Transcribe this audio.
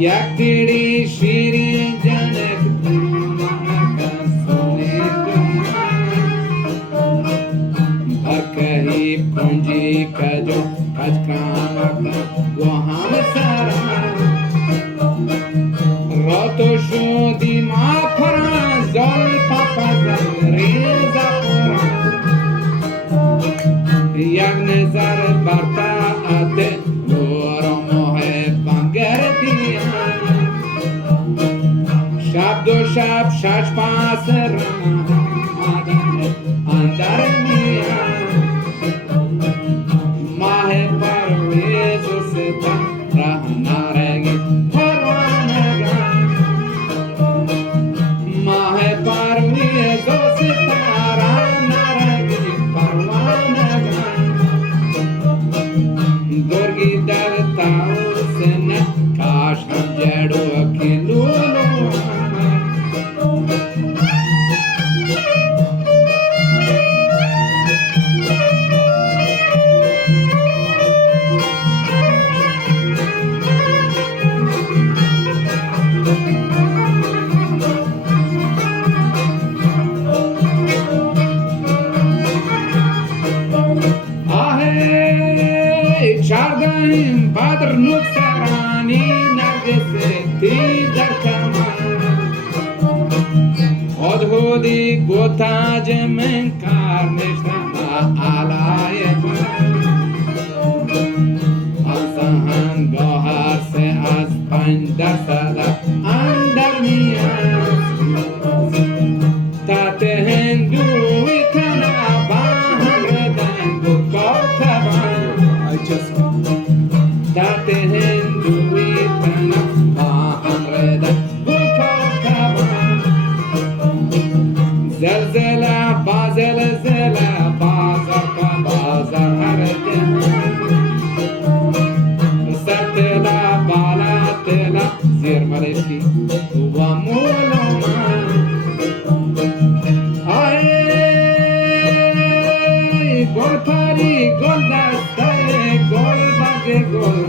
یک دیری شیرین جنک دومانک سونه برکهی کنجی کجو کچکامک گو هم سرم راتو شدی ما پران زل پاپا ریزا پران یک نظر برتا آده دورو محبم گردی شب دو شب شش پاس رمادن اندر میان ماه پرویز و ستم راه نارگی پروانگان ماه پرویز و ستم راه نارگی پروانگان درگی در تاو سنه کاش هم جڑو اکیلولو چاردایم بدر نکسرانی نرگس تی در کمان خودی گوتاج من کار نشتم علای من آسان گوهر سے از 5% اندر میاد تات هندوی تنا با هم ردن گو کوکبان تات هندوی تنا با هم ردن گو کوکبان زلزله با زلزله بازار با بازار هر دن سرتلا بالا تلا زیر ملکی و مولو من آی گل پاری گل دسته گل بده گل